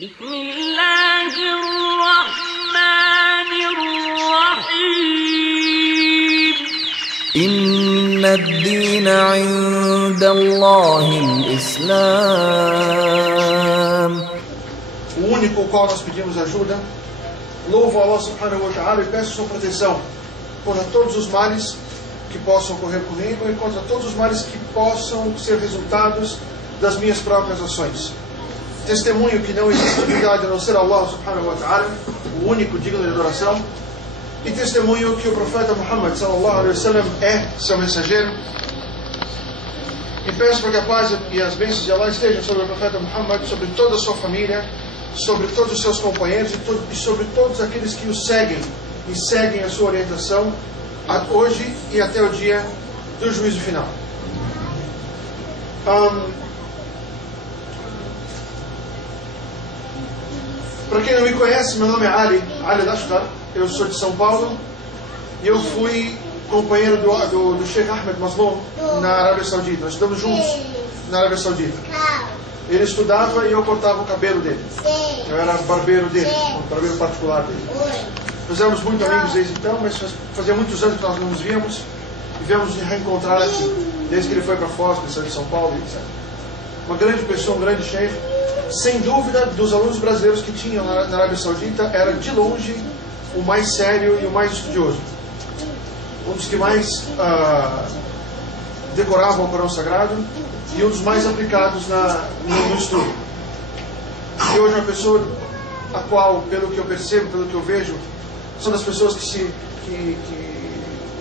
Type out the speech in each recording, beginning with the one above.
بسم الله الرحمن الرحيم إن الدين عند الله الإسلام. O único ao qual nós pedimos ajuda, louvo a Allah subhanahu wa ta'ala e peço sua proteção contra todos os males que possam ocorrer comigo e contra todos os males que possam ser resultados das minhas próprias ações. Testemunho que não existe divindade a não ser Allah subhanahu wa ta'ala, o único digno de adoração, e testemunho que o profeta Muhammad sallallahu alaihi wasallam é seu mensageiro. E peço para que a paz e as bênçãos de Allah estejam sobre o profeta Muhammad, sobre toda a sua família, sobre todos os seus companheiros e sobre todos aqueles que o seguem e seguem a sua orientação hoje e até o dia do juízo final. Para quem não me conhece, meu nome é Ali Dashtar, eu sou de São Paulo e eu fui companheiro do Sheikh Ahmed Mazloum na Arábia Saudita. Nós estudamos juntos na Arábia Saudita. Ele estudava e eu cortava o cabelo dele. Eu era barbeiro dele, o barbeiro particular dele. Nós éramos muito amigos desde então, mas fazia muitos anos que nós não nos víamos e viemos nos reencontrar aqui, desde que ele foi para Foz, que saiu de São Paulo, etc. Uma grande pessoa, um grande sheikh. Sem dúvida, dos alunos brasileiros que tinham na Arábia Saudita, era de longe o mais sério e o mais estudioso. Um dos que mais decoravam o Corão Sagrado e um dos mais aplicados no estudo. E hoje uma pessoa a qual, pelo que eu percebo, pelo que eu vejo, são das pessoas que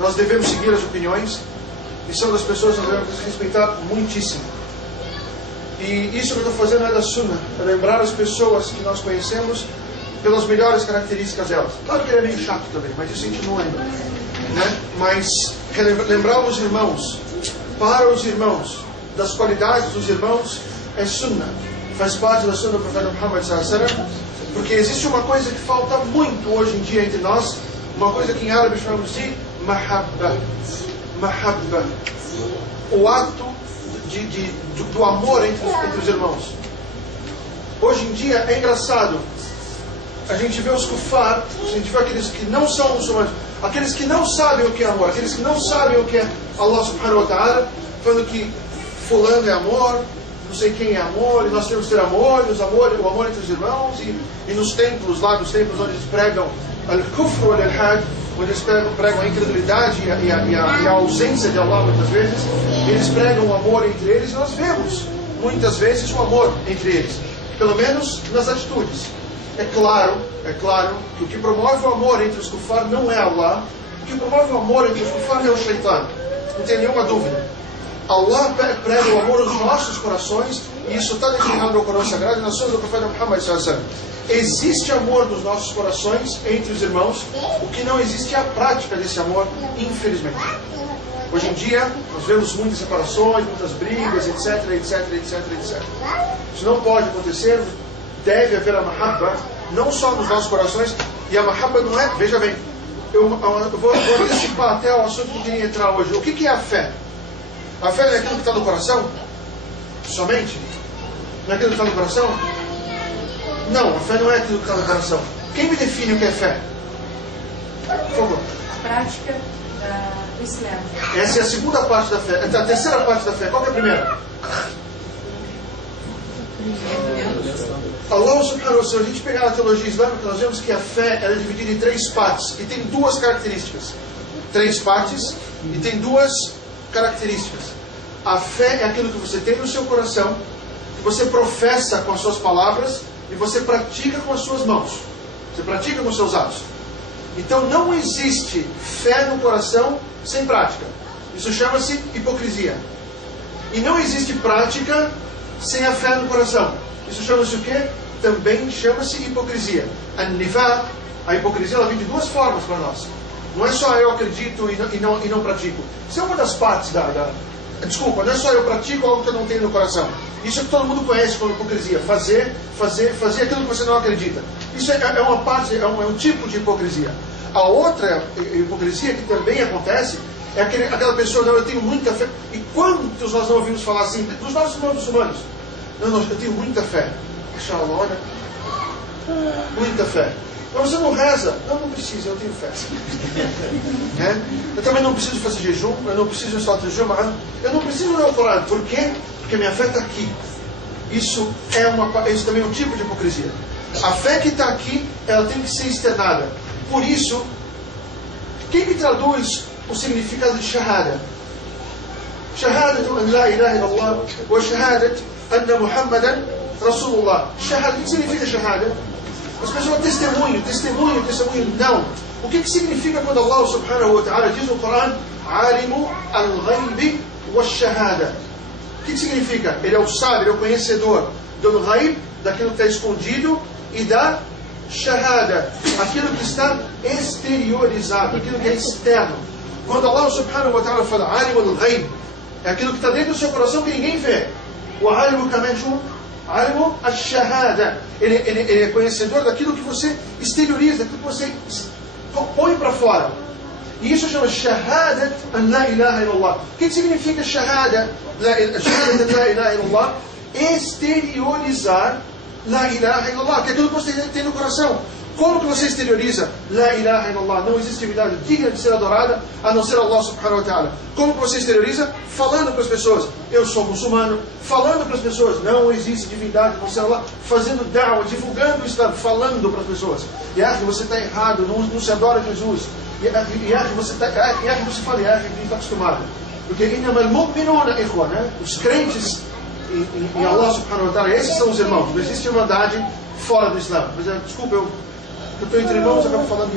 nós devemos seguir as opiniões e são das pessoas que nós devemos respeitar muitíssimo. E isso que eu estou fazendo é da Sunnah, é lembrar as pessoas que nós conhecemos pelas melhores características delas. Claro que ele é meio chato também, mas isso a gente não lembra, né? Mas lembrar os irmãos, para os irmãos, das qualidades dos irmãos, é Sunnah. Faz parte da Sunnah do profeta Muhammad sallallahu alaihi wasallam, porque existe uma coisa que falta muito hoje em dia entre nós, uma coisa que em árabe chamamos de mahabba. Mahabba. O ato do amor entre os irmãos. Hoje em dia é engraçado. A gente vê os kufar, a gente vê aqueles que não são muçulmanos, aqueles que não sabem o que é amor, aqueles que não sabem o que é Allah subhanahu wa ta'ala, falando que fulano é amor, não sei quem é amor, e nós temos que ter amor, o amor entre os irmãos, e nos templos onde eles pregam al-kufr wal-ilhad, onde eles pregam a incredulidade e a ausência de Allah muitas vezes, eles pregam o amor entre eles, e nós vemos muitas vezes o amor entre eles, pelo menos nas atitudes. É claro que o que promove o amor entre os kufar não é Allah, o que promove o amor entre os kufar é o shaitan, não tem nenhuma dúvida. Allah prega o amor nos nossos corações, e isso está definido no Corão Sagrado e nas sunnahs do profeta Muhammad sallallahu alaihi wasallam. Existe amor nos nossos corações entre os irmãos, o que não existe é a prática desse amor, infelizmente. Hoje em dia, nós vemos muitas separações, muitas brigas, etc. Isso não pode acontecer, deve haver a mahabba, não só nos nossos corações, e a mahabba não é, veja bem, eu vou antecipar até o assunto que eu queria entrar hoje. O que é a fé? A fé não é aquilo que está no coração? Somente? Não é aquilo que está no coração? Não, a fé não é aquilo que está no coração. Quem me define o que é fé? Por favor. A prática do Islã. Essa é a segunda parte da fé. A terceira parte da fé, qual que é a primeira? Allah subhanahu wa ta'ala, se a gente pegar a teologia islâmica, nós vemos que a fé ela é dividida em três partes e tem duas características. Três partes e tem duas características. A fé é aquilo que você tem no seu coração, que você professa com as suas palavras e você pratica com as suas mãos. Você pratica com os seus atos. Então não existe fé no coração sem prática. Isso chama-se hipocrisia. E não existe prática sem a fé no coração. Isso chama-se o quê? Também chama-se hipocrisia. A hipocrisia ela vem de duas formas para nós. Não é só eu acredito e não pratico. Isso é uma das partes Desculpa, não é só eu pratico algo que eu não tenho no coração. Isso é que todo mundo conhece como hipocrisia. Fazer aquilo que você não acredita. Isso é uma parte, é um tipo de hipocrisia. A outra hipocrisia que também acontece é aquela pessoa, não, eu tenho muita fé. E quantos nós não ouvimos falar assim, dos nossos irmãos muçulmanos? Não, eu tenho muita fé. Inshallah, olha, Muita fé. Mas você não reza? Não precisa, eu tenho fé. Eu também não preciso fazer jejum, eu não preciso de jejum, eu não preciso ler o Corão. Por quê? Porque minha fé está aqui. Isso também é um tipo de hipocrisia. A fé que está aqui, ela tem que ser externada. Por isso, quem que traduz o significado de shahada? Shahadatu an la ilaha illallah wa shahadat anna Muhammadan Rasulullah. Shahada, o que significa shahada? As pessoas testemunham. Não. O que significa quando Allah subhanahu wa ta'ala diz no Corão Alimu al-ghayb wa shahada? O que significa? Ele é o sábio, ele é o conhecedor do ghaib, daquilo que está escondido, e da shahada, aquilo que está exteriorizado, aquilo que é externo. Quando Allah subhanahu wa ta'ala fala Alimu al-ghayb, é aquilo que está dentro do seu coração que ninguém vê. O alimu kamenshu Alimu al-shahada. Ele é conhecedor daquilo que você exterioriza, daquilo que você põe para fora. E isso chama shahadat an la ilaha illallah. O que significa shahada? Shahadat an la ilaha illallah? Exteriorizar la ilaha illallah, que é aquilo que você tem no coração. Como que você exterioriza la ilaha illallah? Não existe divindade digna de ser adorada a não ser Allah subhanahu wa ta'ala. Como que você exterioriza? Falando para as pessoas, eu sou muçulmano. Falando para as pessoas, não existe divindade a não ser Allah. Fazendo da'wah, divulgando o Islam, falando para as pessoas. Você está errado, não se adora Jesus. Você fala, a gente está acostumado. Porque os crentes em Allah subhanahu wa ta'ala, esses são os irmãos. Não existe irmandade fora do Islã. Mas, desculpa, eu estou entre irmãos, acabo falando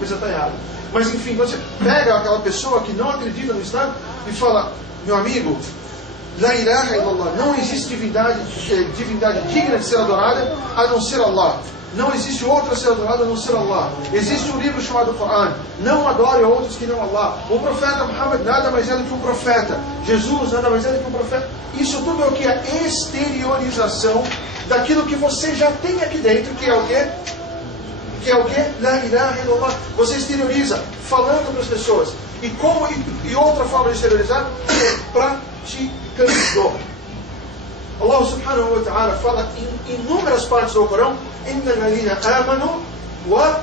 mas está errado. Mas enfim, você pega aquela pessoa que não acredita no Islã e fala, meu amigo, la ilaha illallah, não existe divindade digna de ser adorada a não ser Allah. Não existe outra a ser adorada a não ser Allah. Existe um livro chamado Corão. Não adore outros que não Allah. O profeta Muhammad nada mais é do que um profeta. Jesus nada mais é do que um profeta. Isso tudo é o que? A exteriorização daquilo que você já tem aqui dentro, que é o quê? La ilaha illallah. Você exterioriza, falando para as pessoas. E outra forma de exteriorizar é praticando. Allah subhanahu wa ta'ala fala em inúmeras partes do Corão, Inna alladhina amanu wa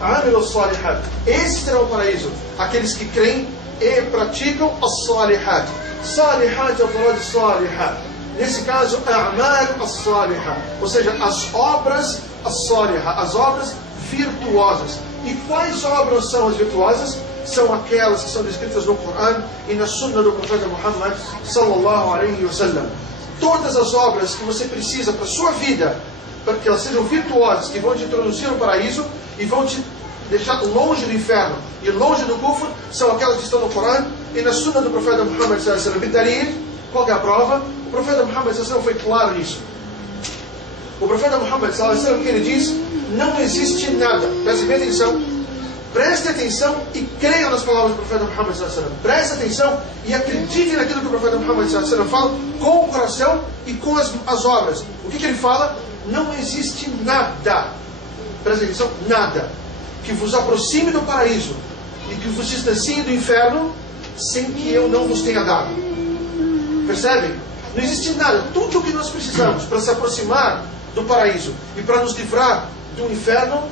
amilu as-salihat. Esses terão o paraíso, aqueles que creem e praticam as-salihat. Salihat é o plural de salihat. Nesse caso, a'mal as-salihat, ou seja, as obras as-salihat, as obras virtuosas. E quais obras são as virtuosas? São aquelas que são descritas no Corão e na Sunna do profeta Muhammad sallallahu alaihi wasallam. Todas as obras que você precisa para a sua vida, para que elas sejam virtuosas, que vão te introduzir no paraíso e vão te deixar longe do inferno e longe do kufr, são aquelas que estão no Corão e na Sunna do profeta Muhammad sallallahu alaihi wasallam. Qual é a prova? O profeta Muhammad sallallahu alaihi wasallam foi claro nisso. O profeta Muhammad sallallahu alaihi wasallam, que ele diz, não existe nada. Preste atenção e creiam nas palavras do profeta Muhammad sallallahu alaihi wasallam. Preste atenção e acreditem naquilo que o profeta Muhammad sallallahu alaihi wasallam fala com o coração e com as obras. O que ele fala? Não existe nada, preste atenção, nada, que vos aproxime do paraíso e que vos distancie do inferno sem que eu não vos tenha dado. Percebem? Não existe nada. Tudo o que nós precisamos para se aproximar do paraíso e para nos livrar do inferno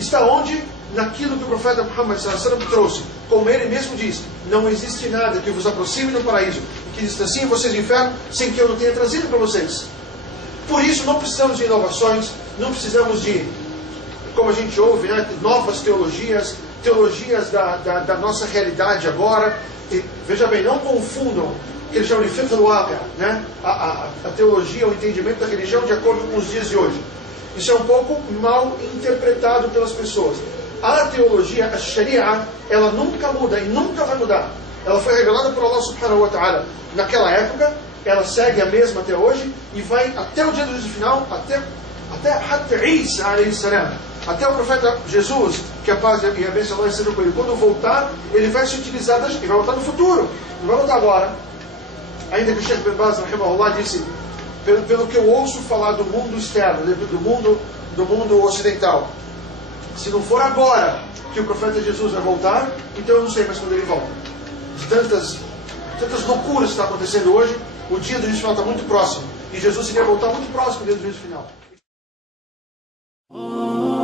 está onde? Naquilo que o profeta Muhammad sallallahu alaihi wasallam trouxe. Como ele mesmo diz, não existe nada que vos aproxime do paraíso e que distancie vocês do inferno sem que eu não tenha trazido para vocês. Por isso não precisamos de inovações, não precisamos de, como a gente ouve, né, novas teologias da nossa realidade agora. E, veja bem, não confundam o que eles chamam de fiqh al-waqi', né? A teologia, o entendimento da religião de acordo com os dias de hoje. Isso é um pouco mal interpretado pelas pessoas. A teologia, a sharia, ela nunca muda e nunca vai mudar. Ela foi revelada por Allah subhanahu wa ta'ala naquela época, ela segue a mesma até hoje e vai até o dia do juízo final, até Isa alayhi salam, até o profeta Jesus, que a paz e a bênção Allah seja com ele. Quando voltar, ele vai se utilizar, ele vai voltar no futuro, não vai voltar agora. Ainda que o Sheikh bin Baz rahimahullah disse, pelo que eu ouço falar do mundo externo, do mundo ocidental, se não for agora que o profeta Jesus vai voltar, então eu não sei mais quando ele volta. De tantas loucuras que estão acontecendo hoje, o dia do juízo final está muito próximo. E Jesus iria voltar muito próximo do dia do juízo final. Oh